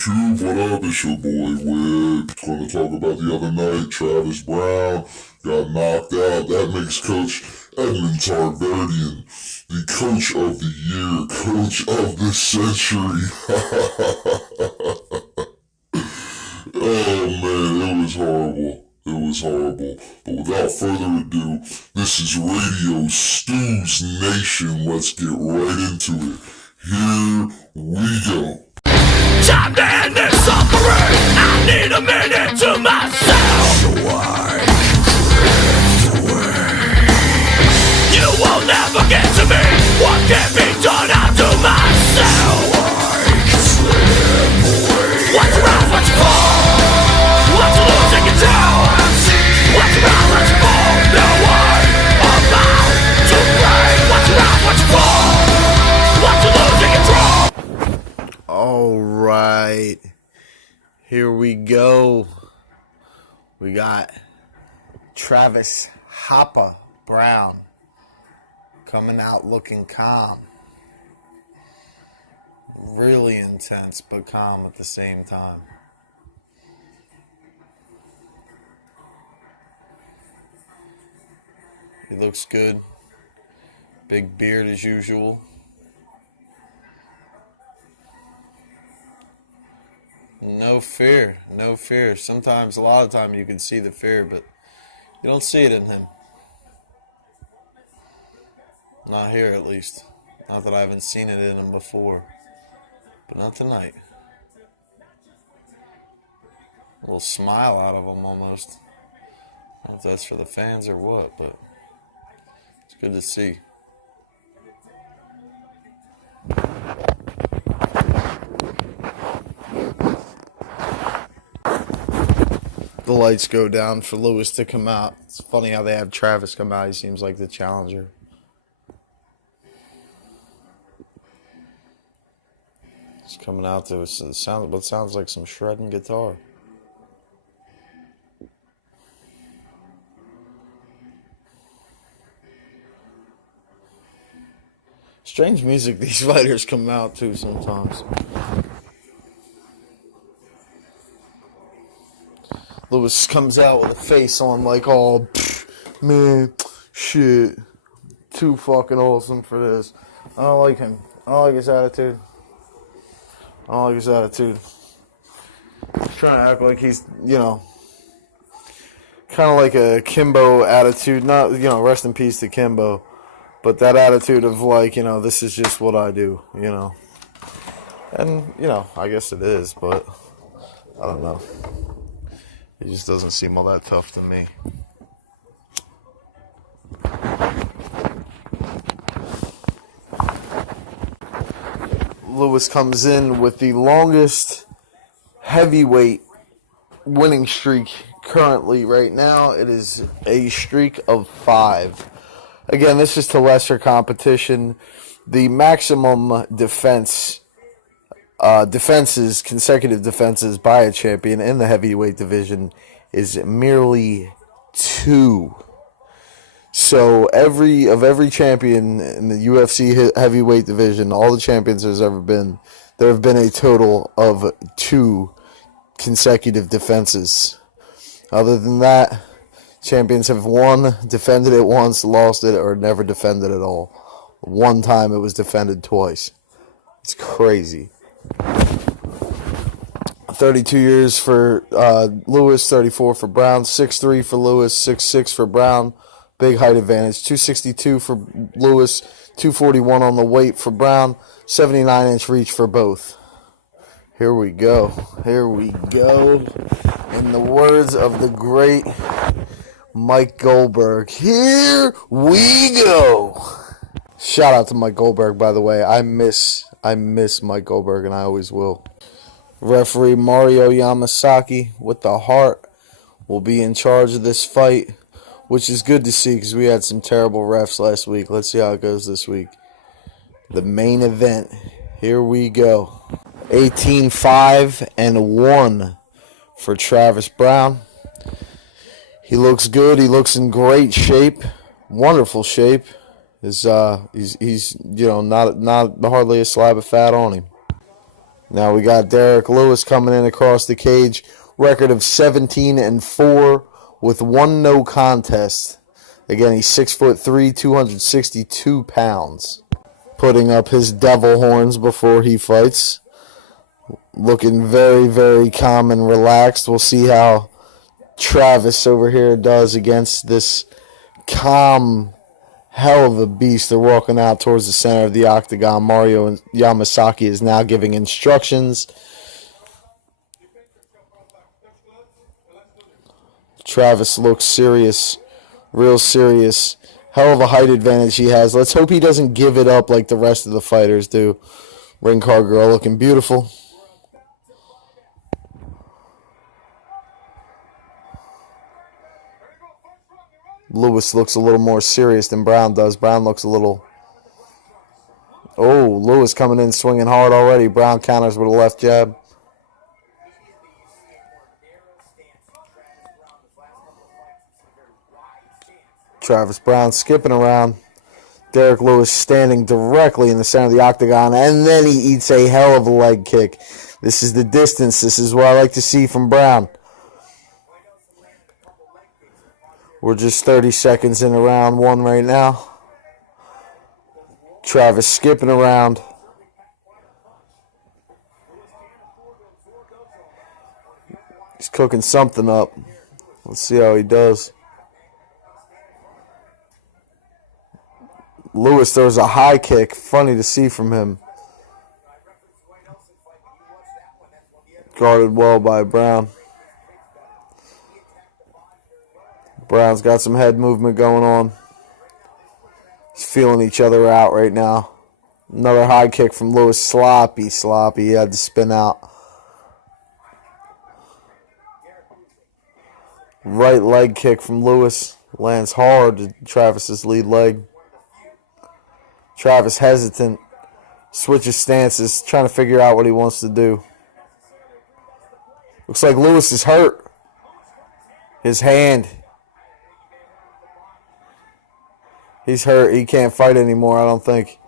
YouTube? What up? It's your boy Whip. Gonna talk about the other night. Travis Browne got knocked out. That makes Coach Edmund Tarverdyan the Coach of the Year, Coach of the Century. Oh man, it was horrible. It was horrible. But without further ado, this is Radio Stews Nation. Let's get right into it. Here we go. Time to end this suffering. I need a minute to myself, so I can drift away. You will never get to me. What can be done, I'll do myself, so I can slip away. What's around, what's fall? What's losing control? What's around, what's fall? No one about to play. What's around, what's fall? What's losing control? All right, here we go. We got Travis Hapa Browne coming out looking calm. Really intense, but calm at the same time. He looks good. Big beard as usual. No fear, no fear. Sometimes, a lot of time, you can see the fear, but you don't see it in him. Not here, at least. Not that I haven't seen it in him before, but not tonight. A little smile out of him, almost. I don't know if that's for the fans or what, but it's good to see. The lights go down for Lewis to come out. It's funny how they have Travis come out. He seems like the challenger. He's coming out to what sounds like some shredding guitar. Strange music these fighters come out to sometimes. Lewis comes out with a face on like, oh, man, shit, too fucking awesome for this. I don't like him. I don't like his attitude. He's trying to act like he's, kind of like a Kimbo attitude. Not, rest in peace to Kimbo. But that attitude of like, this is just what I do, And, I guess it is, but I don't know. He just doesn't seem all that tough to me. Lewis comes in with the longest heavyweight winning streak currently right now. It is a streak of 5. Again, this is to lesser competition. The maximum consecutive defenses by a champion in the heavyweight division is merely 2. So every champion in the UFC heavyweight division, all the champions there's ever been, there have been a total of 2 consecutive defenses. Other than that, champions have won, defended it once, lost it, or never defended at all. One time it was defended twice. It's crazy. 32 years for Lewis, 34 for Browne, 6'3" for Lewis, 6'6" for Browne. Big height advantage. 262 for Lewis, 241 on the weight for Browne, 79-inch reach for both. Here we go. In the words of the great Mike Goldberg, here we go. Shout out to Mike Goldberg, by the way. I miss Mike Goldberg, and I always will. Referee Mario Yamasaki with the heart will be in charge of this fight, which is good to see because we had some terrible refs last week. Let's see how it goes this week. The main event. Here we go. 18-5-1 for Travis Browne. He looks good. He looks in great shape. Wonderful shape. He's not hardly a slab of fat on him. Now we got Derek Lewis coming in across the cage. Record of 17-4 with 1 no contest. Again, he's 6'3", 262 pounds. Putting up his devil horns before he fights. Looking very, very calm and relaxed. We'll see how Travis over here does against this calm hell of a beast. They're walking out towards the center of the octagon. Mario Yamasaki is now giving instructions. Travis looks serious, real serious. Hell of a height advantage he has. Let's hope he doesn't give it up like the rest of the fighters do. Ring card girl looking beautiful. Lewis looks a little more serious than Browne does. Browne looks a little... Oh, Lewis coming in swinging hard already. Browne counters with a left jab. Travis Browne skipping around. Derek Lewis standing directly in the center of the octagon. And then he eats a hell of a leg kick. This is the distance. This is what I like to see from Browne. We're just 30 seconds into round 1 right now. Travis skipping around. He's cooking something up. Let's see how he does. Lewis throws a high kick. Funny to see from him. Guarded well by Browne. Browne's got some head movement going on. He's feeling each other out right now. Another high kick from Lewis. Sloppy. He had to spin out. Right leg kick from Lewis. Lands hard to Travis's lead leg. Travis hesitant. Switches stances. Trying to figure out what he wants to do. Looks like Lewis is hurt. His hand. He's hurt. He can't fight anymore, I don't think.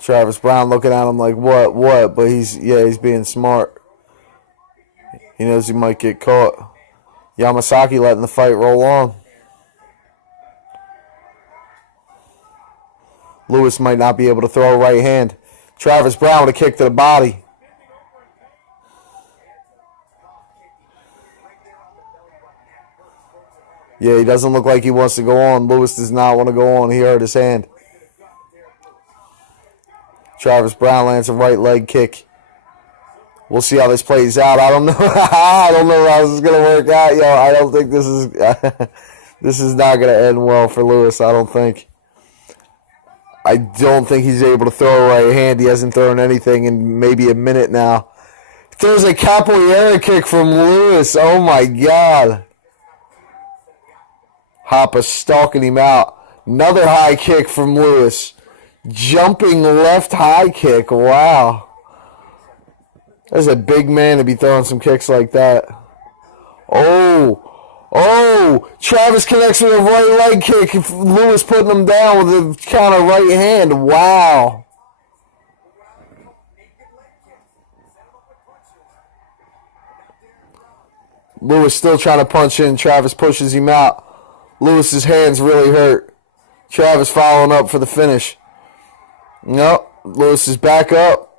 Travis Browne looking at him like, what? But he's being smart. He knows he might get caught. Yamasaki letting the fight roll on. Lewis might not be able to throw a right hand. Travis Browne with a kick to the body. Yeah, he doesn't look like he wants to go on. Lewis does not want to go on. He hurt his hand. Travis Browne lands a right leg kick. We'll see how this plays out. I don't know. I don't know how this is going to work out, yo. I don't think this is this is not going to end well for Lewis, I don't think. I don't think he's able to throw a right hand. He hasn't thrown anything in maybe a minute now. There's a capoeira kick from Lewis. Oh, my God. Hapa stalking him out. Another high kick from Lewis. Jumping left high kick. Wow. There's a big man to be throwing some kicks like that. Oh. Travis connects with a right leg kick. Lewis putting him down with a counter right hand. Wow. Lewis still trying to punch in. Travis pushes him out. Lewis's hands really hurt. Travis following up for the finish. Nope. Lewis is back up.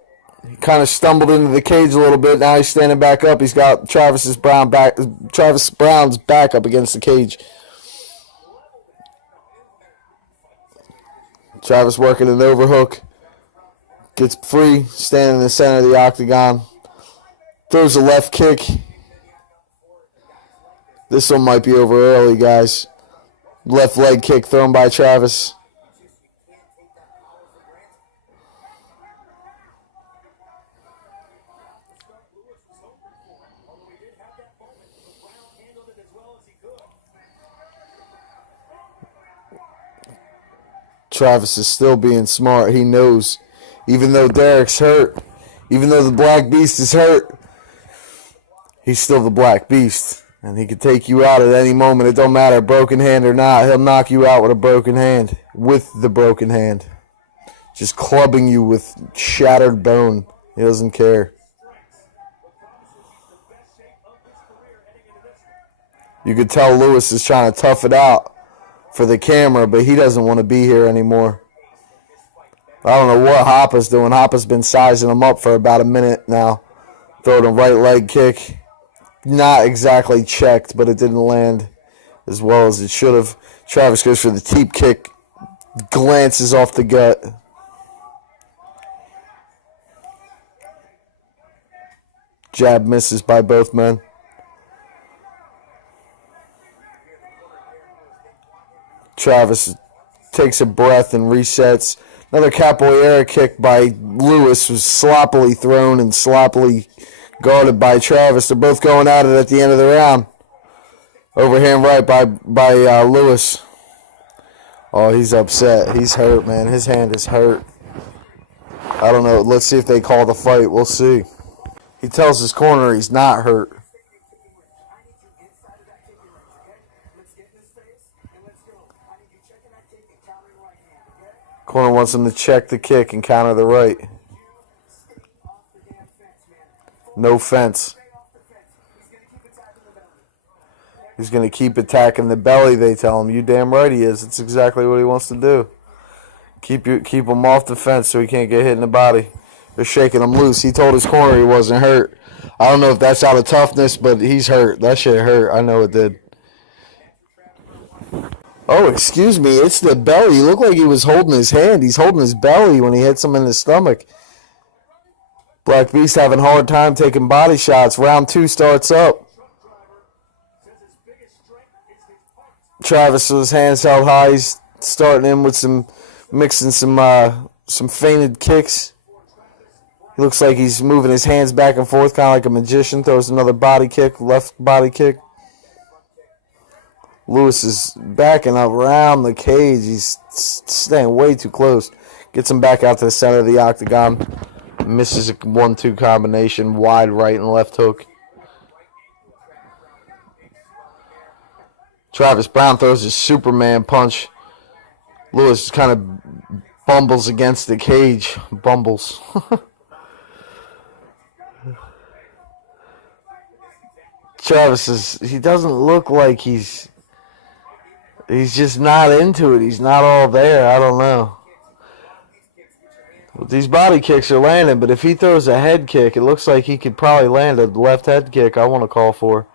He kind of stumbled into the cage a little bit. Now he's standing back up. He's got Travis Browne's back up against the cage. Travis working an overhook. Gets free. Standing in the center of the octagon. Throws a left kick. This one might be over early, guys. Left leg kick thrown by Travis. Travis is still being smart. He knows, even though Derek's hurt, even though the Black Beast is hurt, he's still the Black Beast. And he can take you out at any moment. It don't matter, broken hand or not. He'll knock you out with a broken hand. with the broken hand. Just clubbing you with shattered bone. He doesn't care. You could tell Lewis is trying to tough it out for the camera, but he doesn't want to be here anymore. I don't know what Hapa's doing. Hapa's been sizing him up for about a minute now. Throwing a right leg kick. Not exactly checked, but it didn't land as well as it should have. Travis goes for the teep kick. Glances off the gut. Jab misses by both men. Travis takes a breath and resets. Another capoeira kick by Lewis was sloppily thrown and sloppily guarded by Travis. They're both going at it at the end of the round. Overhand right by Lewis. Oh, he's upset. He's hurt, man. His hand is hurt. I don't know. Let's see if they call the fight. We'll see. He tells his corner he's not hurt. Corner wants him to check the kick and counter the right. No fence. He's going to keep attacking the belly, they tell him. You damn right he is. It's exactly what he wants to do. Keep him off the fence so he can't get hit in the body. They're shaking him loose. He told his corner he wasn't hurt. I don't know if that's out of toughness, but he's hurt. That shit hurt. I know it did. Oh, excuse me. It's the belly. He looked like he was holding his hand. He's holding his belly when he hits him in the stomach. Black Beast having a hard time taking body shots. Round 2 starts up. Travis with his hands held high. He's starting in with mixing some feinted kicks. He looks like he's moving his hands back and forth, kind of like a magician. Throws another body kick, left body kick. Lewis is backing up around the cage. He's staying way too close. Gets him back out to the center of the octagon. Misses a 1-2 combination, wide right and left hook. Travis Browne throws his Superman punch. Lewis kind of bumbles against the cage. Bumbles. Travis he doesn't look like he's just not into it. He's not all there. I don't know. Well, these body kicks are landing, but if he throws a head kick, it looks like he could probably land a left head kick I want to call for.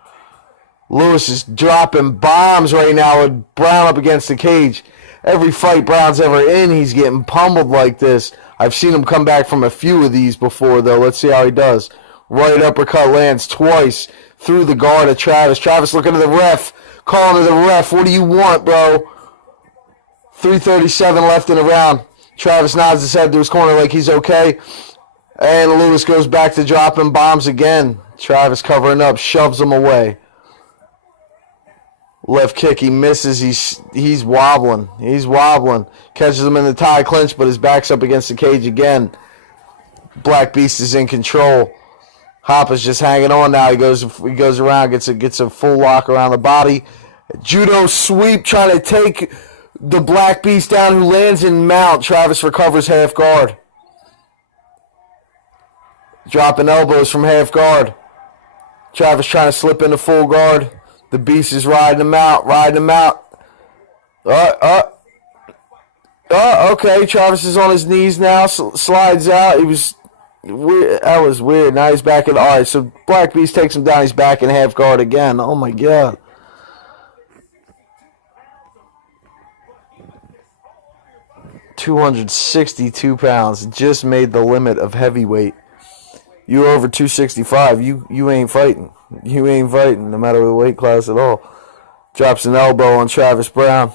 Lewis is dropping bombs right now with Browne up against the cage. Every fight Browne's ever in, he's getting pummeled like this. I've seen him come back from a few of these before, though. Let's see how he does. Right uppercut lands twice through the guard of Travis. Travis looking to the ref, calling to the ref. What do you want, bro? 3:37 left in the round. Travis nods his head to his corner like he's okay. And Lewis goes back to dropping bombs again. Travis covering up, shoves him away. Left kick, he misses. He's wobbling. He's wobbling. Catches him in the tie clinch, but his back's up against the cage again. Black Beast is in control. Hapa's just hanging on now. He goes around, gets a full lock around the body. Judo sweep, trying to take the Black Beast down, who lands in mount. Travis recovers half guard. Dropping elbows from half guard. Travis trying to slip into full guard. The Beast is riding him out. Okay. Travis is on his knees now. Slides out. He was weird. That was weird. Now he's back in. All right, so Black Beast takes him down. He's back in half guard again. Oh, my God. £262. Just made the limit of heavyweight. You over 265. You ain't fighting. You ain't fighting, no matter the weight class at all. Drops an elbow on Travis Browne.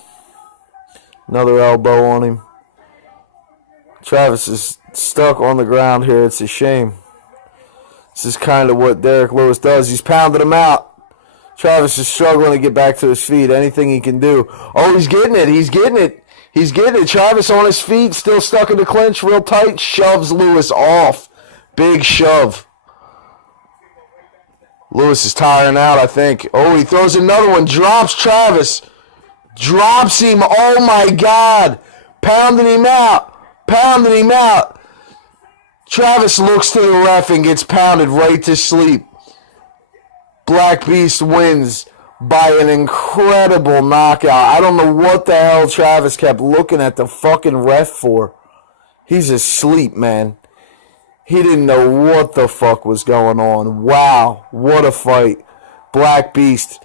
Another elbow on him. Travis is stuck on the ground here. It's a shame. This is kind of what Derek Lewis does. He's pounding him out. Travis is struggling to get back to his feet. Anything he can do. Oh, he's getting it. Travis on his feet, still stuck in the clinch, real tight. Shoves Lewis off. Big shove. Lewis is tiring out, I think. Oh, he throws another one. Drops Travis. Drops him. Oh, my God. pounding him out, pounding him out. Travis looks to the ref and gets pounded right to sleep. Black Beast wins by an incredible knockout. I don't know what the hell Travis kept looking at the fucking ref for. He's asleep, man. He didn't know what the fuck was going on. Wow, what a fight. Black Beast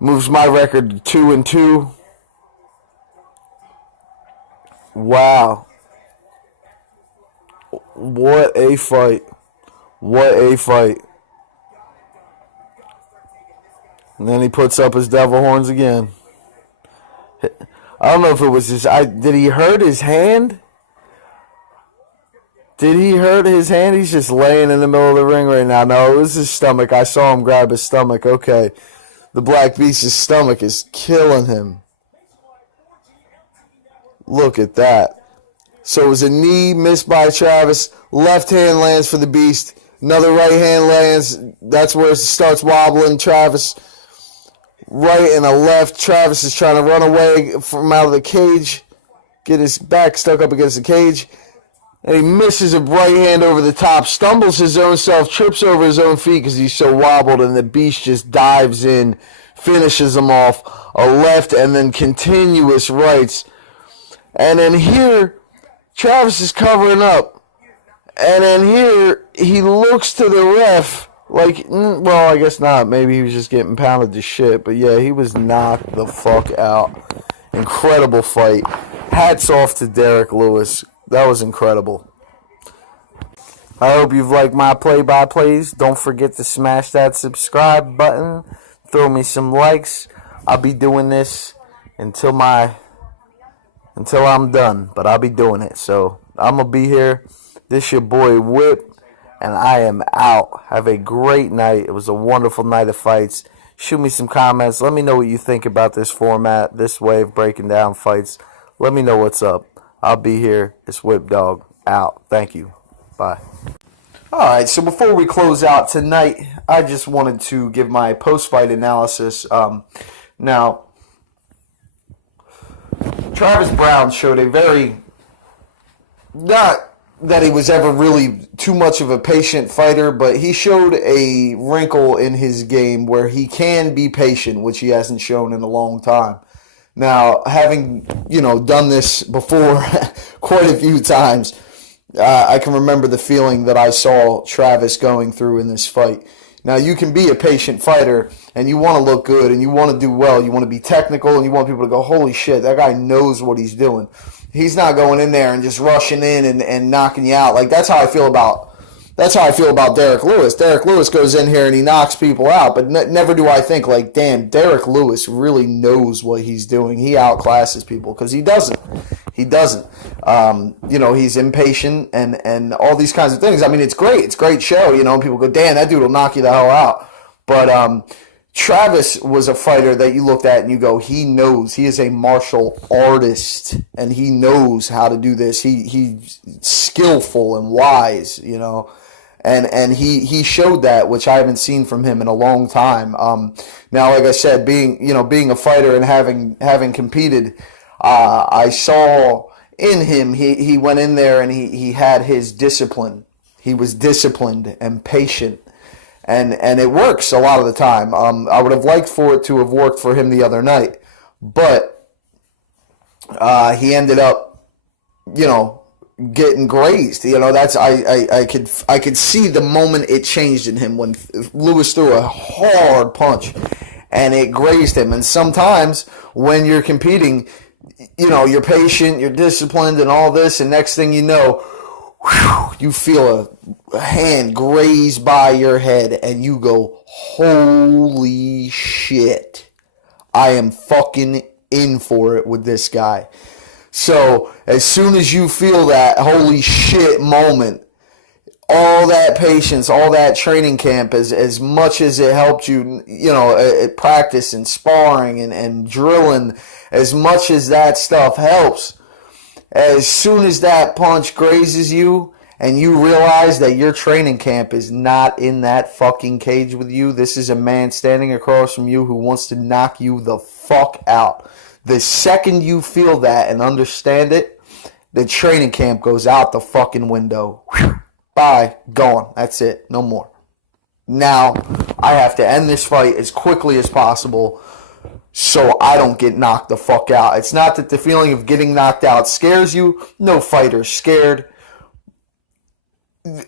moves my record to 2-2. Wow. What a fight. What a fight. And then he puts up his devil horns again. I don't know if it was his... did he hurt his hand? Did he hurt his hand? He's just laying in the middle of the ring right now. No, it was his stomach. I saw him grab his stomach. Okay. The Black Beast's stomach is killing him. Look at that. So it was a knee missed by Travis. Left hand lands for the Beast. Another right hand lands. That's where it starts wobbling. Travis right and a left. Travis is trying to run away from out of the cage. Get his back stuck up against the cage. And he misses a right hand over the top, stumbles his own self, trips over his own feet because he's so wobbled, and the Beast just dives in, finishes him off, a left, and then continuous rights. And then here, Travis is covering up. And then here, he looks to the ref like, well, I guess not. Maybe he was just getting pounded to shit. But yeah, he was knocked the fuck out. Incredible fight. Hats off to Derek Lewis. That was incredible. I hope you've liked my play-by-plays. Don't forget to smash that subscribe button. Throw me some likes. I'll be doing this until I'm done. But I'll be doing it. So I'm going to be here. This your boy Whip. And I am out. Have a great night. It was a wonderful night of fights. Shoot me some comments. Let me know what you think about this format, this way of breaking down fights. Let me know what's up. I'll be here. It's Whip Dog out. Thank you. Bye. All right, so before we close out tonight, I just wanted to give my post-fight analysis. Now, Travis Browne showed a very, not that he was ever really too much of a patient fighter, but he showed a wrinkle in his game where he can be patient, which he hasn't shown in a long time. Now, having, done this before quite a few times, I can remember the feeling that I saw Travis going through in this fight. Now, you can be a patient fighter, and you want to look good, and you want to do well. You want to be technical, and you want people to go, holy shit, that guy knows what he's doing. He's not going in there and just rushing in and knocking you out. Like, that's how I feel about Derek Lewis. Derek Lewis goes in here and he knocks people out, but never do I think, like, damn, Derek Lewis really knows what he's doing. He outclasses people, because he doesn't. He doesn't. He's impatient and all these kinds of things. I mean, it's great. It's a great show, and people go, damn, that dude will knock you the hell out. But Travis was a fighter that you looked at and you go, he knows. He is a martial artist, and he knows how to do this. He's skillful and wise, And he showed that, which I haven't seen from him in a long time. Now, like I said, being a fighter and having competed, I saw in him, he went in there and he had his discipline. He was disciplined and patient, and it works a lot of the time. I would have liked for it to have worked for him the other night, but he ended up, getting grazed. That's I could see the moment it changed in him when Lewis threw a hard punch and it grazed him. And sometimes when you're competing, you're patient, you're disciplined and all this, and next thing you know, you feel a hand graze by your head and you go, holy shit, I am fucking in for it with this guy. So as soon as you feel that holy shit moment, all that patience, all that training camp, as much as it helped you, at practice and sparring and drilling, as much as that stuff helps, as soon as that punch grazes you and you realize that your training camp is not in that fucking cage with you, this is a man standing across from you who wants to knock you the fuck out. The second you feel that and understand it, The training camp goes out the fucking window. Bye, gone. That's it. No more. Now, I have to end this fight as quickly as possible so I don't get knocked the fuck out. It's not that the feeling of getting knocked out scares you. No fighter's scared.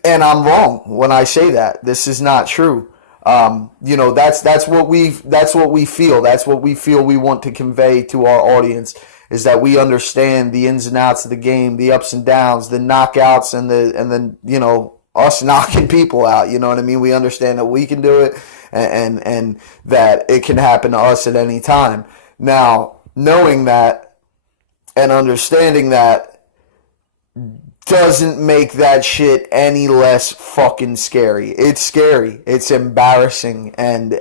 And I'm wrong when I say that. This is not true. That's what we feel. That's what we feel we want to convey to our audience, is that we understand the ins and outs of the game, the ups and downs, the knockouts, and then us knocking people out. You know what I mean? We understand that we can do it, and that it can happen to us at any time. Now, knowing that and understanding that doesn't make that shit any less fucking scary. It's scary. It's embarrassing, and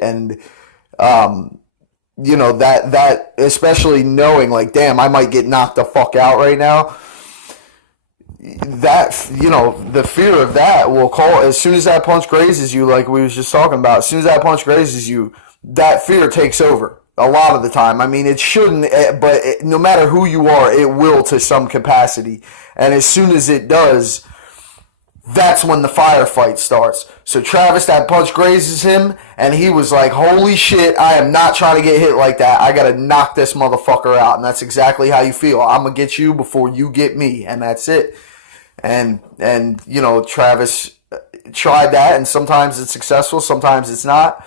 that especially knowing, like, damn, I might get knocked the fuck out right now. That, the fear of that will call, as soon as that punch grazes you, like we was just talking about, as soon as that punch grazes you, that fear takes over a lot of the time. I mean, it shouldn't, but no matter who you are, it will to some capacity. And as soon as it does, that's when the firefight starts. So Travis, that punch grazes him, and he was like, holy shit, I am not trying to get hit like that. I got to knock this motherfucker out. And that's exactly how you feel. I'm going to get you before you get me. And that's it. And Travis tried that, and sometimes it's successful, sometimes it's not.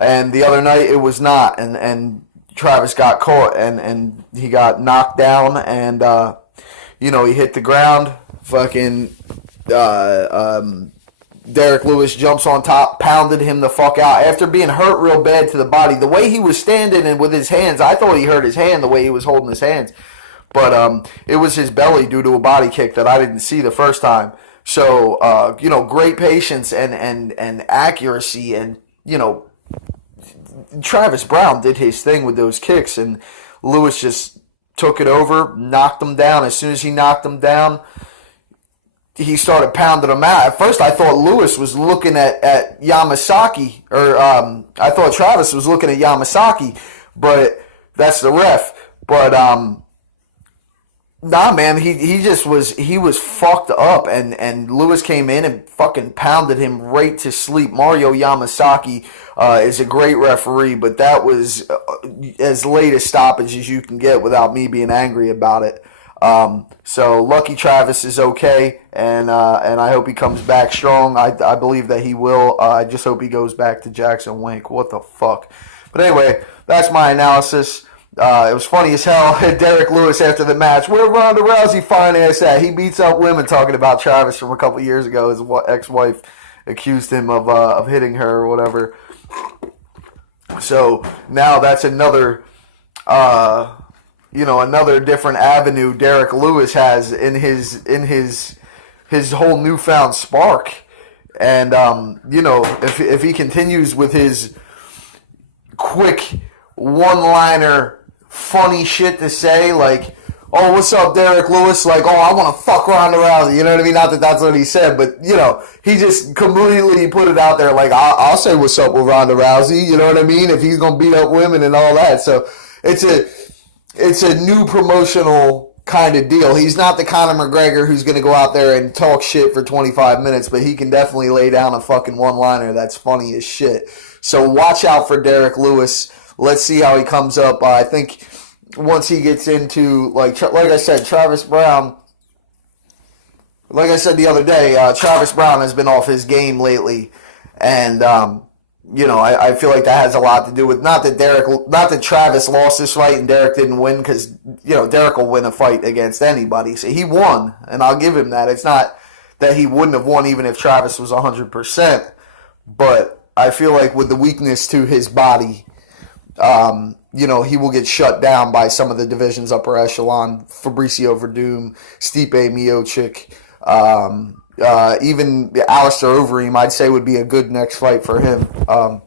And the other night it was not. And Travis got caught, and he got knocked down, and, he hit the ground. Fucking Derek Lewis jumps on top, pounded him the fuck out after being hurt real bad to the body. The way he was standing and with his hands, I thought he hurt his hand the way he was holding his hands. But it was his belly due to a body kick that I didn't see the first time. So, great patience and accuracy. And, Travis Browne did his thing with those kicks. And Lewis just took it over, knocked him down. As soon as he knocked him down, he started pounding him out. At first, I thought Lewis was looking at Yamasaki. Or I thought Travis was looking at Yamasaki. But that's the ref. But, nah, man, he was fucked up, and Lewis came in and fucking pounded him right to sleep. Mario Yamasaki is a great referee, but that was as late a stoppage as you can get without me being angry about it. So lucky Travis is okay, and I hope he comes back strong. I believe that he will. I just hope he goes back to Jackson Wink. What the fuck? But anyway, that's my analysis. It was funny as hell. Derek Lewis after the match, where Ronda Rousey fine ass at? He beats up women, talking about Travis from a couple years ago. His ex-wife accused him of hitting her or whatever. So now that's another another different avenue Derek Lewis has in his whole newfound spark. And if he continues with his quick one-liner funny shit to say, like, oh, what's up, Derek Lewis? Like, oh, I want to fuck Ronda Rousey. You know what I mean? Not that that's what he said, but, he just completely put it out there like, I'll say what's up with Ronda Rousey. You know what I mean? If he's going to beat up women and all that. So it's a new promotional kind of deal. He's not the Conor McGregor who's going to go out there and talk shit for 25 minutes, but he can definitely lay down a fucking one-liner that's funny as shit. So watch out for Derek Lewis. Let's see how he comes up. I think once he gets into, like I said, Travis Browne, like I said the other day, Travis Browne has been off his game lately. And, I feel like that has a lot to do with, not that Travis lost this fight and Derek didn't win, because, Derek will win a fight against anybody. So he won, and I'll give him that. It's not that he wouldn't have won even if Travis was 100%. But I feel like with the weakness to his body, he will get shut down by some of the division's upper echelon. Fabricio Verdum, Stipe Miocic, even Alistair Overeem, I'd say would be a good next fight for him. I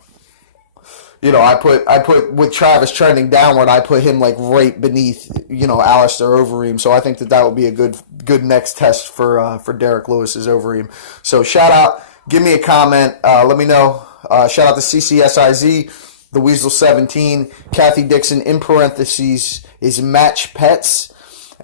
put with Travis trending downward, I put him like right beneath, Alistair Overeem. So I think that would be a good next test for Derek Lewis's Overeem. So shout out, give me a comment, let me know. Shout out to CCSIZ. The Weasel 17, Kathy Dixon in parentheses is Match Pets.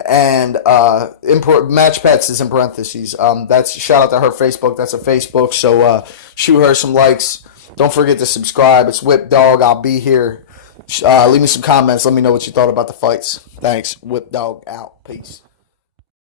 And Match Pets is in parentheses. That's shout out to her Facebook. That's a Facebook. So shoot her some likes. Don't forget to subscribe. It's Whip Dog. I'll be here. Leave me some comments. Let me know what you thought about the fights. Thanks. Whip Dog out. Peace.